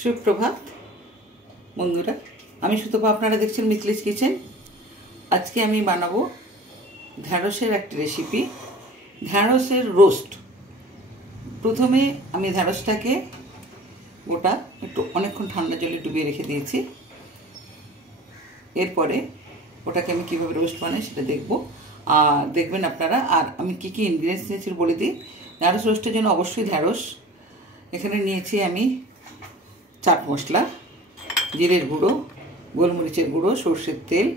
সুপ্রভাত বন্ধুরা, আমি সুতপা, আপনারা দেখছেন মিথিলিস কিচেন। আজকে আমি বানাবো ঢ্যাঁড়সের একটা রেসিপি, ঢ্যাঁড়সের রোস্ট। প্রথমে আমি ঢ্যাঁড়সটাকে গোটা একটু অনেকক্ষণ ঠান্ডা জলে ডুবিয়ে রেখে দিয়েছি। এরপরে ওটাকে আমি কীভাবে রোস্ট বানাই সেটা দেখবো, আর দেখবেন আপনারা। আর আমি কী কী ইনগ্রিডিয়েন্টস নিয়েছি বলে দিই। ঢ্যাঁড়স রোস্টের জন্য অবশ্যই ঢ্যাঁড়স এখানে নিয়েছি আমি, চাট মশলা, জিরের গুঁড়ো, গোলমরিচের গুঁড়ো, সর্ষের তেল,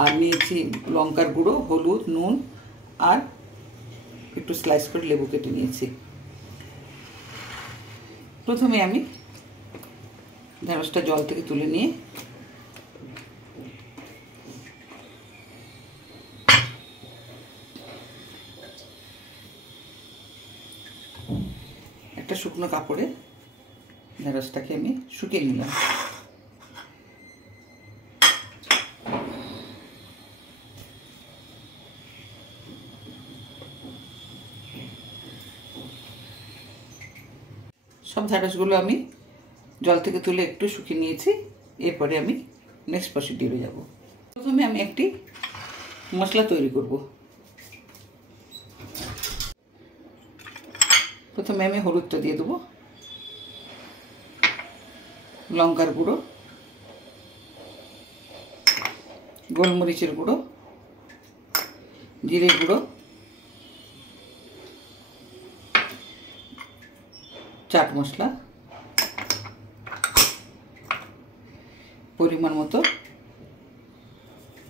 আর নিয়েছি লঙ্কার গুঁড়ো, হলুদ, নুন, আর একটু স্লাইস করে লেবু কেটে নিয়েছি। প্রথমে আমি ঢ্যাঁড়সটা জল থেকে তুলে নিয়ে একটা শুকনো কাপড়ে ঢ্যাঁড়সটাকে আমি শুকিয়ে নিলাম। সব ঢ্যাঁড়সগুলো আমি জল থেকে তুলে একটু শুকিয়ে নিয়েছি। এরপরে আমি নেক্সট প্রসিডিউরে যাব। প্রথমে আমি একটি মশলা তৈরি করব। প্রথমে আমি হলুদটা দিয়ে দেবো, লঙ্কার গুঁড়ো, গোলমরিচের গুঁড়ো, জিরের গুঁড়ো, চাট মশলা, পরিমাণ মতো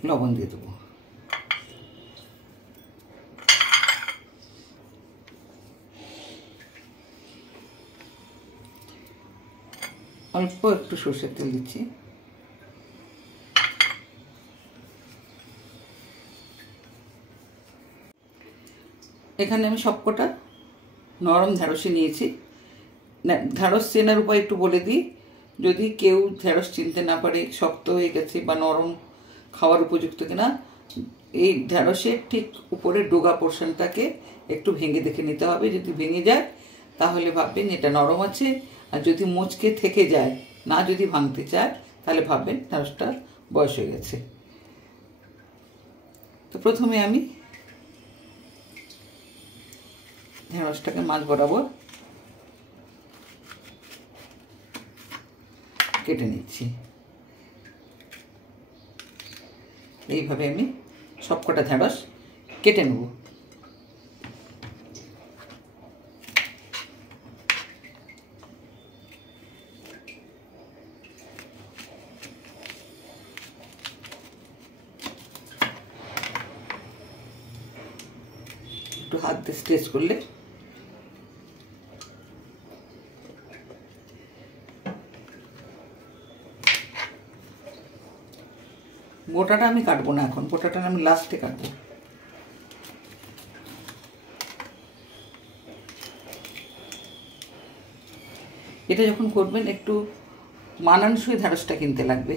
লবণ দিয়ে দেবো। অল্প একটু সরষের তেল দিচ্ছি। এখানে আমি সবকটা নরম ঢ্যাঁড়সই নিয়েছি। ঢ্যাঁড়স চেনার উপায় একটু বলে দিই। যদি কেউ ঢ্যাঁড়স চিনতে না পারে শক্ত হয়ে গেছে বা নরম খাওয়ার উপযুক্ত কিনা, এই ঢ্যাঁড়সের ঠিক উপরে ডোগা পোর্শনটাকে একটু ভেঙে দেখে নিতে হবে। যদি ভেঙে যায় তাহলে ভাববেন এটা নরম আছে, আর যদি মুচকে থেকে যায়, না যদি ভাঙতে চায়, তাহলে ভাববেন ঢ্যাঁড়সটা বয়স হয়ে গেছে। তো প্রথমে আমি ঢ্যাঁড়সটাকে মাঝ বরাবর কেটে নিচ্ছি। এইভাবে আমি সবকটা ঢ্যাঁড়স কেটে নেব। একটু হাত দিয়ে স্ট্রেচ করলে গোটাটা আমি কাটবো না, এখন গোটাটা আমি লাস্টে কাটবো। এটা যখন করবেন একটু মানানসই ঢ্যাঁড়সটা কিনতে লাগবে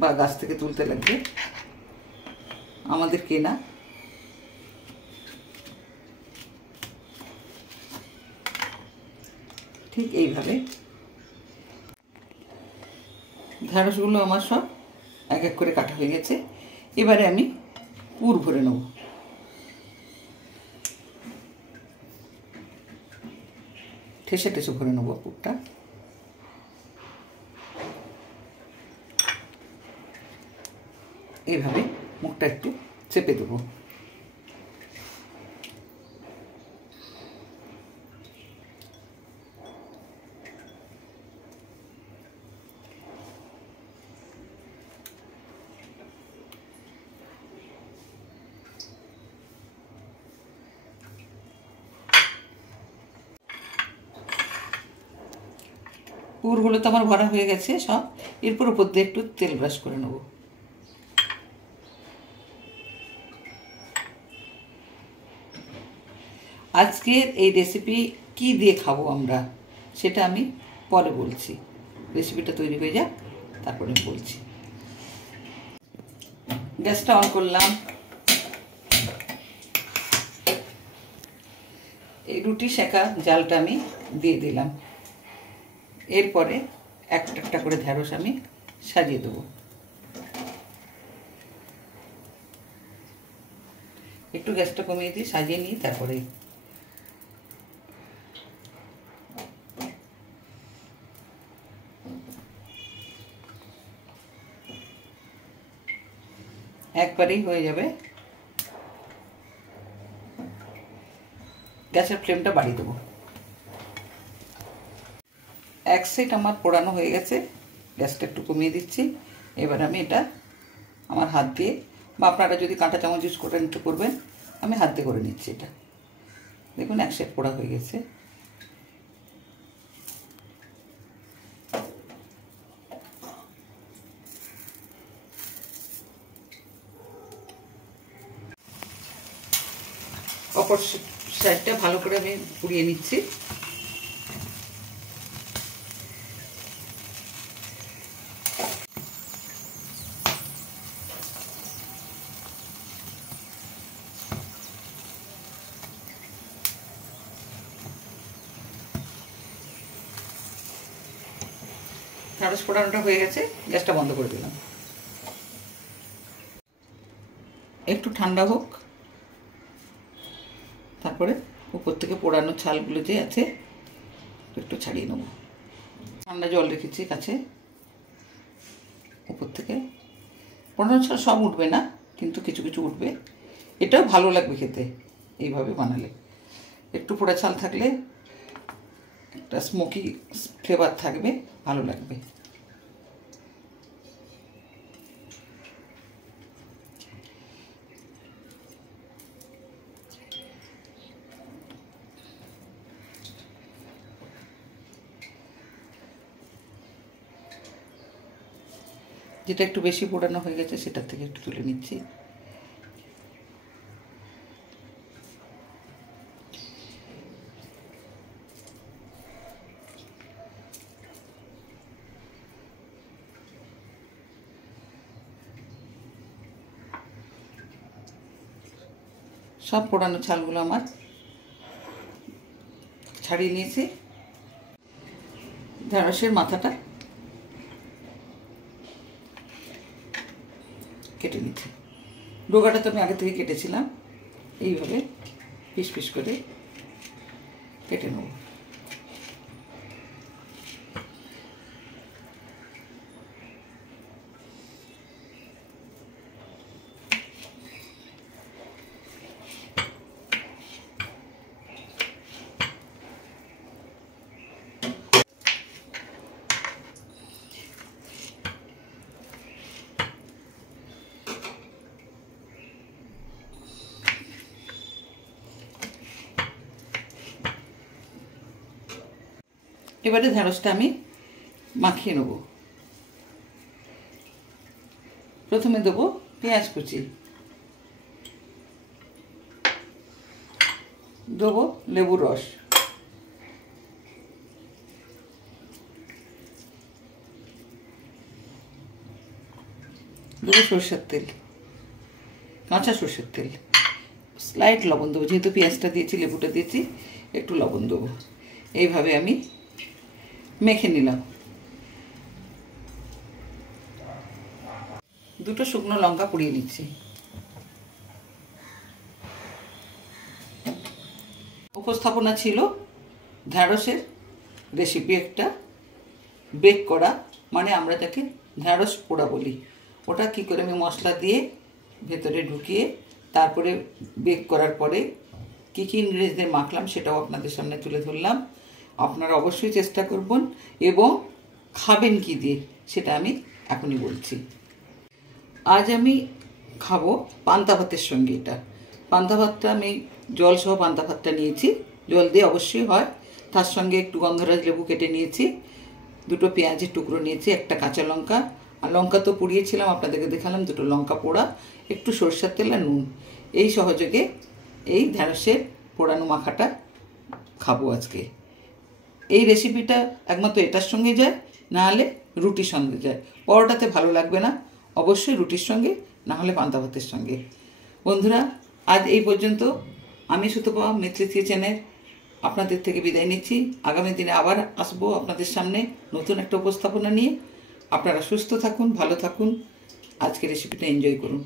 বা গাছ থেকে তুলতে লাগবে। আমাদের কেনা ঠিক এইভাবে ঢ্যাঁড়সগুলো আমার সব এক এক করে কাটা হয়ে গেছে। এবারে আমি পুর ভরে নেব। ঠেসে ঠেসে ভরে নেব পুরটা। এইভাবে মুখটা একটু চেপে দেবো। পুরগুলো তো আমার ভরা হয়ে গেছে সব। এরপর উপর দিয়ে একটু তেল ব্রাশ করে নেব। আজকের এই রেসিপি কি দিয়ে খাবো আমরা সেটা আমি পরে বলছি। রেসিপিটা তৈরি হয়ে যাক, তারপরে বলছি। গ্যাসটা অন করলাম। এই রুটি সেকা জালটা আমি দিয়ে দিলাম। এরপরে একটা একটা করে ঢ্যাঁড়স আমি সাজিয়ে দেবো। একটু গ্যাসটা কমিয়ে দিয়ে সাজিয়ে নিই, তারপরে একবারেই হয়ে যাবে। গ্যাসের ফ্লেমটা বাড়িয়ে দেবো। এক সাইড আমার পোড়ানো হয়ে গেছে, গ্যাসটা একটু কমিয়ে দিচ্ছি। এবার আমি এটা আমার হাত দিয়ে, বা আপনারা যদি কাঁটা চামচ ইউজ করে নিতে করবেন, আমি হাত দিয়ে করে নিচ্ছি। এটা দেখুন এক সাইড পোড়া হয়ে গেছে। অপর সাইডটা ভালো করে আমি পুড়িয়ে নিচ্ছি। ঢ্যাঁড়স পোড়ানোটা হয়ে গেছে, গ্যাসটা বন্ধ করে দিলাম। একটু ঠান্ডা হোক, তারপরে উপর থেকে পোড়ানো ছালগুলো যে আছে একটু ছাড়িয়ে নেব। ঠান্ডা জল রেখেছি কাছে, উপর থেকে পোড়ানো ছাল সব উঠবে না, কিন্তু কিছু কিছু উঠবে। এটাও ভালো লাগবে খেতে এইভাবে বানালে। একটু পোড়া ছাল থাকলে একটা স্মোকি ফ্লেভার থাকবে, ভালো লাগবে। যেটা একটু বেশি পোড়ানো হয়ে গেছে সেটার থেকে একটু তুলে নিচ্ছি। সব পোড়ানো ছালগুলো আমার ছাড়িয়ে নিয়েছি। ঢ্যাঁড়সের মাথাটা কেটে নিচ্ছি। ডোগাটা তো আমি আগে থেকে কেটেছিলাম, এইভাবে পিস পিস করে কেটে নেব। এবারে ঢ্যাঁড়সটা আমি মাখিয়ে নেব। প্রথমে দেবো পেঁয়াজ কুচি, দেবো লেবুর রস, দেবো সরষের তেল, কাঁচা সরষের তেল, স্লাইট লবণ দেবো, যেহেতু পেঁয়াজটা দিয়েছি লেবুটা দিয়েছি একটু লবণ দেবো। এইভাবে আমি মেখে নিলাম। দুটো শুকনো লঙ্কা পুড়িয়ে নিচ্ছি। উপস্থাপনা ছিল ঢ্যাঁড়সের রেসিপি একটা, বেক করা, মানে আমরা তাকে ঢ্যাঁড়স পোড়া বলি। ওটা কি করে আমি মশলা দিয়ে ভেতরে ঢুকিয়ে তারপরে বেক করার পরে কী কী ইনগ্রেডিয়েন্টস দিয়ে মাখলাম সেটাও আপনাদের সামনে তুলে ধরলাম। আপনারা অবশ্যই চেষ্টা করবেন, এবং খাবেন কি দিয়ে সেটা আমি এখনই বলছি। আজ আমি খাবো পান্তা ভাতের সঙ্গে। এটা পান্তা ভাতটা আমি জল সহ পান্তা ভাতটা নিয়েছি, জল দিয়ে অবশ্যই হয়। তার সঙ্গে একটু গন্ধরাজ লেবু কেটে নিয়েছি, দুটো পেঁয়াজের টুকরো নিয়েছি, একটা কাঁচা লঙ্কা, আর লঙ্কা তো পুড়িয়েছিলাম আপনাদেরকে দেখালাম, দুটো লঙ্কা পোড়া, একটু সরষের তেল আর নুন। এই সহযোগে এই ঢ্যাঁড়সের পোড়ানো মাখাটা খাবো আজকে। এই রেসিপিটা একমাত্র এটার সঙ্গে যায়, না হলে রুটির সঙ্গে যায়। পরোটাতে ভালো লাগবে না, অবশ্যই রুটির সঙ্গে, না হলে পান্তা ভাতের সঙ্গে। বন্ধুরা, আজ এই পর্যন্ত। আমি সুতপা মিত্রি কিচেনের আপনাদের থেকে বিদায় নিচ্ছি। আগামী দিনে আবার আসবো আপনাদের সামনে নতুন একটা উপস্থাপনা নিয়ে। আপনারা সুস্থ থাকুন, ভালো থাকুন, আজকের রেসিপিটা এনজয় করুন।